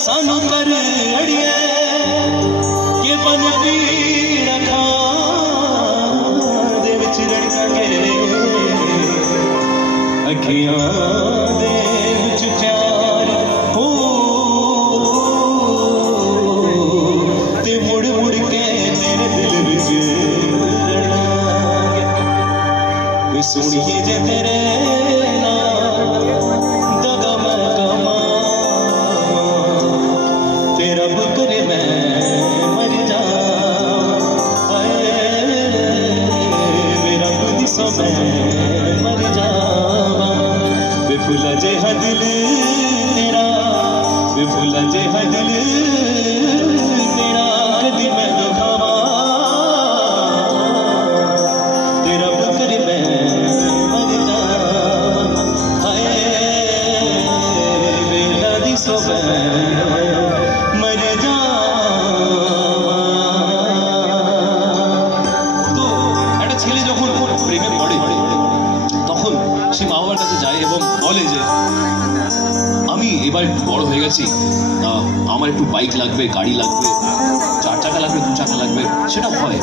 सानू कर अड़िए ये बन पीड़ दे विच रड़कांगे अखियां दे विच प्यार हो ते मुड़ मुड़ के तेरे दिल विच रड़कांगे सोनिए जे तेरे मर जावा विपुल जे दिल तेरा विपुल जे दिल तेरा कदी मैं दुखावा तेरा बुकर मैं मर जावा हाय बेला दी सोबे मर जावा। तो একটা ছেলে যখন প্রেমে পড়ে তখন সে মা বাবার কাছে যায় এবং বলে যে আমি এবার একটু বড় হয়ে গেছি, আমার একটু বাইক লাগবে, গাড়ি লাগবে, 4 চাকা লাগবে, 2 চাকা লাগবে, সেটা হয়।